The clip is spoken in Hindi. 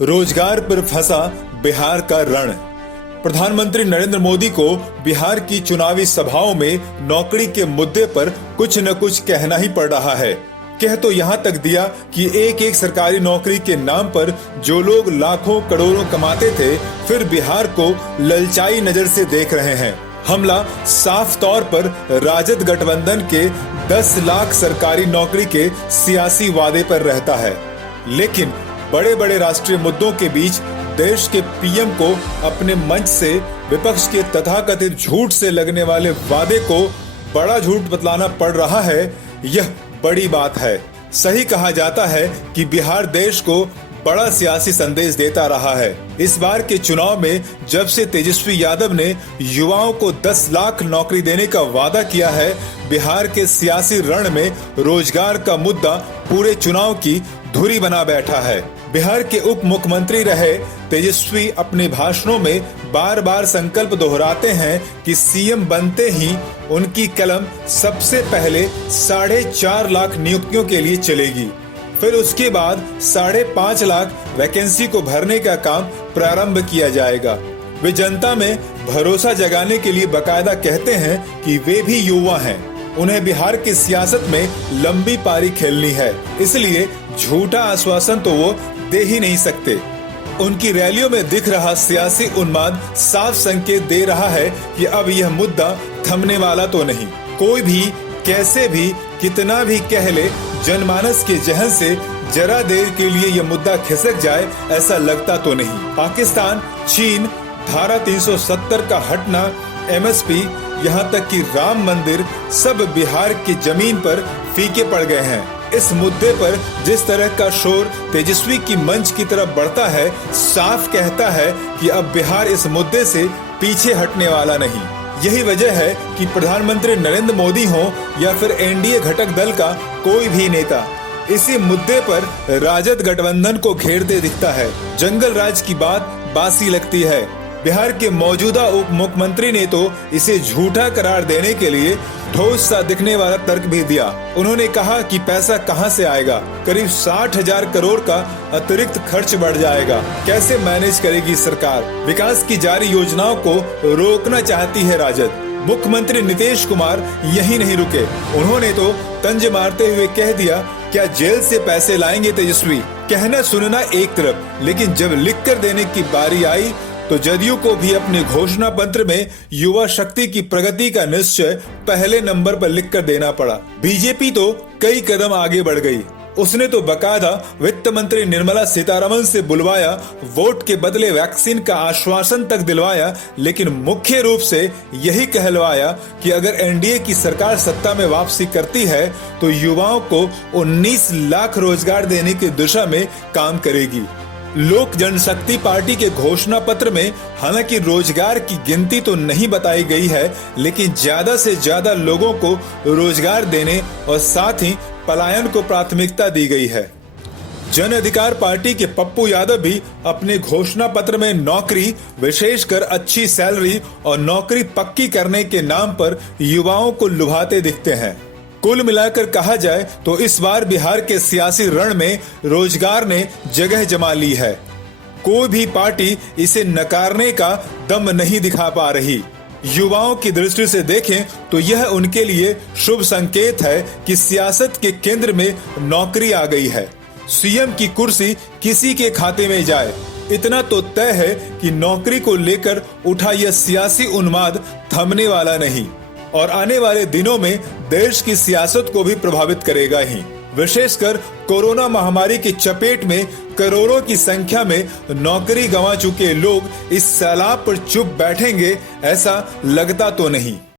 रोजगार पर फंसा बिहार का रण। प्रधानमंत्री नरेंद्र मोदी को बिहार की चुनावी सभाओं में नौकरी के मुद्दे पर कुछ न कुछ कहना ही पड़ रहा है। कह तो यहाँ तक दिया कि एक एक सरकारी नौकरी के नाम पर जो लोग लाखों करोड़ों कमाते थे, फिर बिहार को ललचाई नजर से देख रहे हैं। हमला साफ तौर पर राजद गठबंधन के 10 लाख सरकारी नौकरी के सियासी वादे पर रहता है। लेकिन बड़े बड़े राष्ट्रीय मुद्दों के बीच देश के पीएम को अपने मंच से विपक्ष के तथाकथित झूठ से लगने वाले वादे को बड़ा झूठ बतलाना पड़ रहा है। यह बड़ी बात है। सही कहा जाता है कि बिहार देश को बड़ा सियासी संदेश देता रहा है। इस बार के चुनाव में जब से तेजस्वी यादव ने युवाओं को 10 लाख नौकरी देने का वादा किया है, बिहार के सियासी रण में रोजगार का मुद्दा पूरे चुनाव की धुरी बना बैठा है। बिहार के उप मुख्यमंत्री रहे तेजस्वी अपने भाषणों में बार बार संकल्प दोहराते हैं कि सीएम बनते ही उनकी कलम सबसे पहले 4.5 लाख नियुक्तियों के लिए चलेगी। फिर उसके बाद 5.5 लाख वैकेंसी को भरने का काम प्रारंभ किया जाएगा। वे जनता में भरोसा जगाने के लिए बकायदा कहते हैं कि वे भी युवा हैं, उन्हें बिहार की सियासत में लंबी पारी खेलनी है, इसलिए झूठा आश्वासन तो वो दे ही नहीं सकते। उनकी रैलियों में दिख रहा सियासी उन्माद साफ संकेत दे रहा है कि अब यह मुद्दा थमने वाला तो नहीं। कोई भी कैसे भी कितना भी कह ले, जनमानस के जहन से जरा देर के लिए यह मुद्दा खिसक जाए ऐसा लगता तो नहीं। पाकिस्तान, चीन, धारा 370 का हटना, एमएसपी, यहाँ तक कि राम मंदिर सब बिहार की जमीन पर फीके पड़ गए हैं। इस मुद्दे पर जिस तरह का शोर तेजस्वी की मंच की तरफ बढ़ता है, साफ कहता है कि अब बिहार इस मुद्दे से पीछे हटने वाला नहीं। यही वजह है कि प्रधानमंत्री नरेंद्र मोदी हो या फिर एनडीए घटक दल का कोई भी नेता इसी मुद्दे पर राजद गठबंधन को घेरते दिखता है। जंगल राज की बात बासी लगती है। बिहार के मौजूदा उप मुख्यमंत्री ने तो इसे झूठा करार देने के लिए ठोस सा दिखने वाला तर्क भी दिया। उन्होंने कहा कि पैसा कहां से आएगा, करीब 60,000 करोड़ का अतिरिक्त खर्च बढ़ जाएगा, कैसे मैनेज करेगी सरकार। विकास की जारी योजनाओं को रोकना चाहती है राजद। मुख्यमंत्री नीतीश कुमार यही नहीं रुके, उन्होंने तो तंज मारते हुए कह दिया, क्या जेल से पैसे लाएंगे तेजस्वी। कहना सुनना एक तरफ, लेकिन जब लिख कर देने की बारी आई तो जदयू को भी अपने घोषणा पत्र में युवा शक्ति की प्रगति का निश्चय पहले नंबर पर लिखकर देना पड़ा। बीजेपी तो कई कदम आगे बढ़ गई। उसने तो बकायदा वित्त मंत्री निर्मला सीतारमण से बुलवाया, वोट के बदले वैक्सीन का आश्वासन तक दिलवाया, लेकिन मुख्य रूप से यही कहलवाया कि अगर एनडीए की सरकार सत्ता में वापसी करती है तो युवाओं को 19 लाख रोजगार देने की दिशा में काम करेगी। लोक जनशक्ति पार्टी के घोषणा पत्र में हालांकि रोजगार की गिनती तो नहीं बताई गई है, लेकिन ज्यादा से ज्यादा लोगों को रोजगार देने और साथ ही पलायन को प्राथमिकता दी गई है। जन अधिकार पार्टी के पप्पू यादव भी अपने घोषणा पत्र में नौकरी, विशेषकर अच्छी सैलरी और नौकरी पक्की करने के नाम पर युवाओं को लुभाते दिखते हैं। कुल मिलाकर कहा जाए तो इस बार बिहार के सियासी रण में रोजगार ने जगह जमा ली है। कोई भी पार्टी इसे नकारने का दम नहीं दिखा पा रही। युवाओं की दृष्टि से देखें तो यह उनके लिए शुभ संकेत है कि सियासत के केंद्र में नौकरी आ गई है। सीएम की कुर्सी किसी के खाते में जाए, इतना तो तय है कि नौकरी को लेकर उठा यह सियासी उन्माद थमने वाला नहीं और आने वाले दिनों में देश की सियासत को भी प्रभावित करेगा ही। विशेषकर कोरोना महामारी की चपेट में करोड़ों की संख्या में नौकरी गंवा चुके लोग इस सैलाब पर चुप बैठेंगे ऐसा लगता तो नहीं।